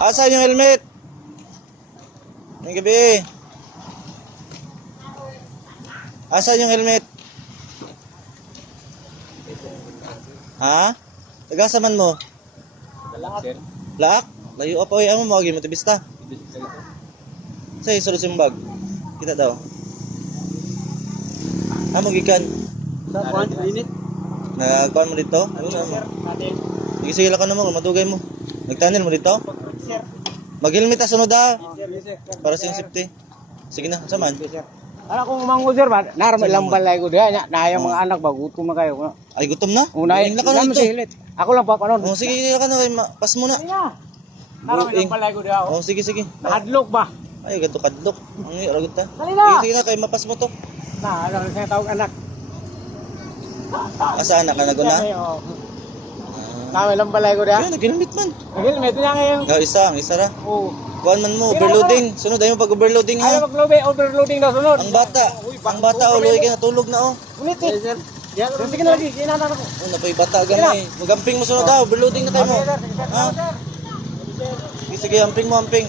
Asan yung helmet? Ngayong gabi. Asan yung helmet? Ha? Tagasaman mo? Sir. Laak? Layo pa ay amo mo agi mo tibista. Say sulod yung bag. Kita daw. Amo gikan. Sa kuan init. Nagkuan mo dito? Sir, natin. Sige sige lang ka na mo, madugay mo. Nagtunnel mo dito? Sir. Mag-helmet ta sunod ah. Sir. Para sa safety. Sige na, saman. Ano kung manggo sir ba? Naramay lang balay ko diha nya. Na yung mga anak ba gutom na kayo. Ay gutom na. Unay. Uling na ka na ito. Ako lang pa kanon. Oh sige ka na kay pas mo na. Naramay lang balay ko diha. Oh sige sige. Nakadlok ba? Ay gato kadlok. Ang ragot ta. Salila. Sige na kay mapas mo to. Na ano sa tawag anak. Asa anak ka na guna? Naramay lang balay ko diha. Ay nag-helmet man. Helmet niya ngayon. Ga isa, ang isa ra. Oo. Kuan man mo, overloading. Sunod ayo pag overloading Ayaw ha. overloading daw sunod. Ang bata oh, luoy kay natulog na oh. Unit eh. Sir. Sige na lagi, kinana ko. Oh, napay bata gamay. Magamping mo sunod daw, overloading na kayo mo. Ha? Sige, sige, amping mo, amping.